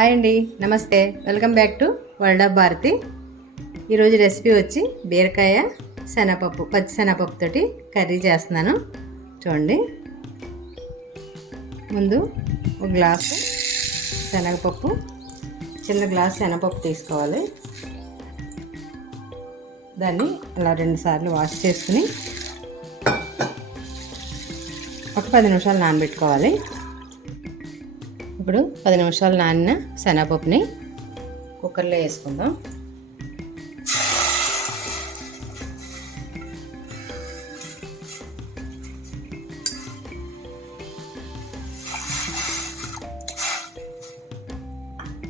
Hi అండి నమస్తే. Welcome back to world of Bharathi ఈరోజు రెసిపీ వచ్చి బీరకాయ శనగపప్పు పచ్చి శనగపప్పుతోటి కర్రీ చేస్తున్నాను. చూడండి. ముందు ఒక గ్లాసు శనగపప్పు చిన్న గ్లాస్ శనగపప్పు తీసుకోవాలి. దాన్ని అలా రెండు సార్లు వాష్ చేసుకుని ఒక పది నిమిషాలు నానబెట్టుకోవాలి. ఇప్పుడు పది నిమిషాలు నానిన శనగపప్పుని కుక్కర్లో వేసుకుందాం.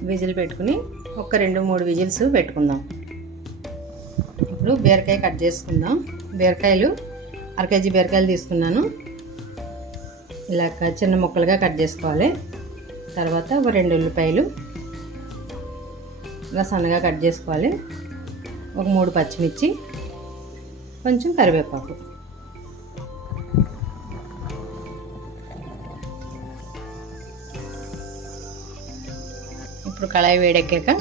విజిల్ పెట్టుకుని ఒక రెండు మూడు విజిల్స్ పెట్టుకుందాం. ఇప్పుడు బీరకాయ కట్ చేసుకుందాం. బీరకాయలు అర కేజీ బీరకాయలు తీసుకున్నాను. ఇలా చిన్న ముక్కలుగా కట్ చేసుకోవాలి. తర్వాత ఒక రెండు ఉల్లిపాయలు ఇలా సన్నగా కట్ చేసుకోవాలి. ఒక మూడు పచ్చిమిర్చి కొంచెం కరివేపాకు. ఇప్పుడు కళాయి వేడెక్కాక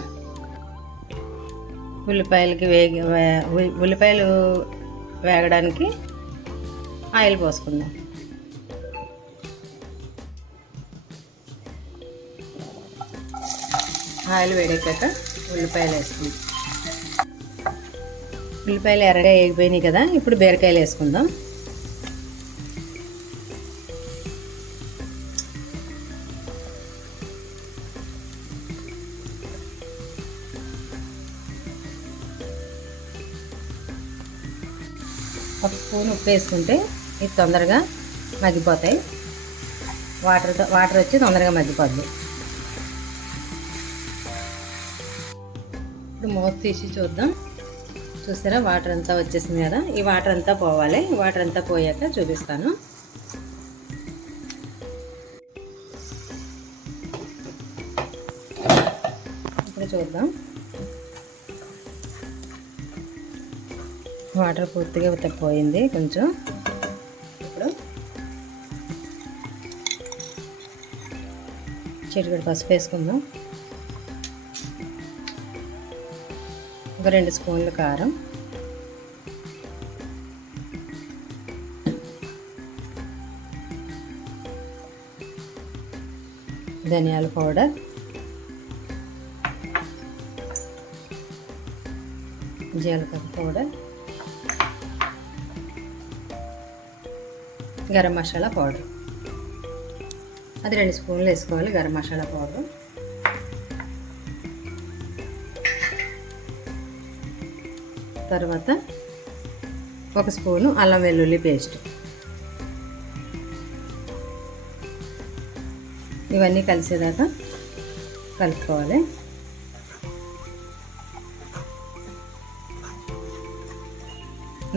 ఉల్లిపాయలకి వేగి వే- ఉల్లిపాయలు వేగడానికి ఆయిల్ పోసుకుందాం. ఆయిల్ వేడెక్కాక ఉల్లిపాయలు వేసుకుందాం. ఉల్లిపాయలు ఎర్రగా వేగిపోయినాయి కదా ఇప్పుడు బీరకాయలు వేసుకుందాం. ఒక స్పూన్ ఉప్పు వేసుకుంటే ఇది తొందరగా మగ్గిపోతాయి. వాటర్తో వాటర్ వచ్చి తొందరగా మగ్గిపోద్ది. ఇప్పుడు మూత తీసి చూద్దాం. చూసారా? వాటర్ అంతా వచ్చేసింది కదా? ఈ వాటర్ అంతా పోవాలి. ఈ వాటర్ అంతా పోయాక చూపిస్తాను. ఇప్పుడు చూద్దాం. వాటర్ పూర్తిగా పోయింది కొంచెం. ఇప్పుడు చిటికెడు పసుపు వేసుకుందాం. ఒక రెండు స్పూన్లు కారం. ధనియాల పౌడర్. జీలకర్ర పౌడర్. గరం మసాలా పౌడర్. అది రెండు స్పూన్లు వేసుకోవాలి గరం మసాలా పౌడర్. తర్వాత ఒక స్పూను అల్లం వెల్లుల్లి పేస్ట్. ఇవన్నీ కలిసేదాకా కలుపుకోవాలి.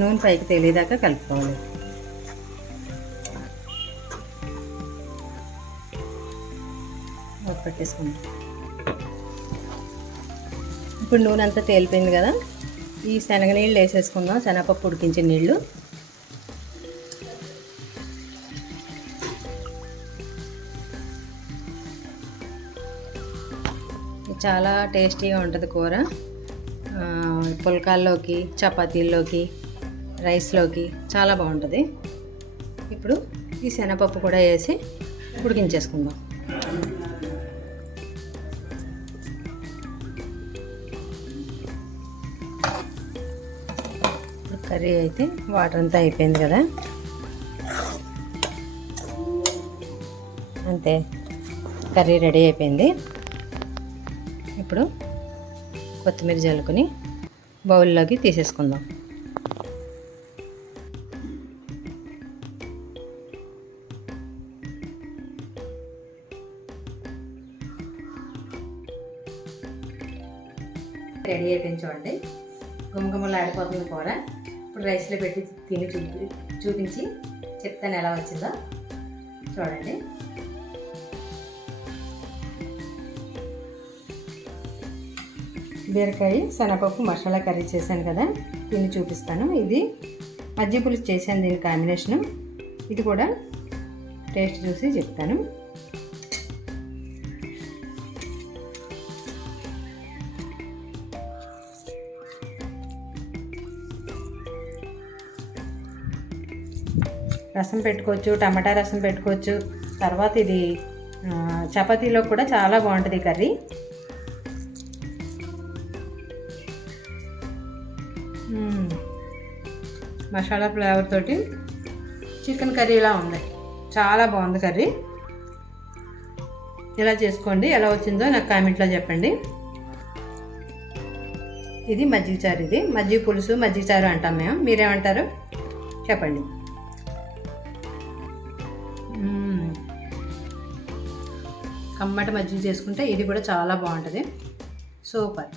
నూనె పైకి తెలియదాకా కలుపుకోవాలి. పట్టేసుకుంటాం ఇప్పుడు నూనె అంతా తేలిపోయింది కదా? ఈ శనగ నీళ్ళు వేసేసుకుందాం. శనగపప్పు ఉడికించిన నీళ్ళు. చాలా టేస్టీగా ఉంటుంది కూర. పుల్కాల్లోకి చపాతీల్లోకి రైస్లోకి చాలా బాగుంటుంది. ఇప్పుడు ఈ శనగపప్పు కూడా వేసి ఉడికించేసుకుందాం. కర్రీ అయితే వాటర్ అంతా అయిపోయింది కదా. అంతే కర్రీ రెడీ అయిపోయింది. ఇప్పుడు కొత్తిమీర జల్లుకొని బౌల్లోకి తీసేసుకుందాం. రెడీ అయిపోయింది చూడండి. గుమగుమలు ఆడిపోతుంది కూర. ఇప్పుడు రైస్లో పెట్టి తిని చూపి చూపించి చెప్తాను ఎలా వచ్చిందో. చూడండి. బీరకాయ శనగపప్పు మసాలా కర్రీ చేశాను కదా. తిని చూపిస్తాను. ఇది మజ్జి పులుసు చేశాను దీని కాంబినేషను ఇది కూడా టేస్ట్ చూసి చెప్తాను. రసం పెట్టుకోవచ్చు టమాటా రసం పెట్టుకోవచ్చు. తర్వాత ఇది చపాతీలో కూడా చాలా బాగుంటుంది కర్రీ. మసాలా ఫ్లేవర్ తోటి చికెన్ కర్రీలా ఉంది. చాలా బాగుంది కర్రీ. ఇలా చేసుకోండి ఎలా వచ్చిందో నాకు కామెంట్లో చెప్పండి. ఇది మజ్జిగ చారు ఇది. మజ్జిగ పులుసు మజ్జిగ చారు అంటాం మేము. మీరేమంటారు? చెప్పండి. కమ్మట మజ్జిగ చేసుకుంటే ఇది కూడా చాలా బాగుంటుంది. సూపర్.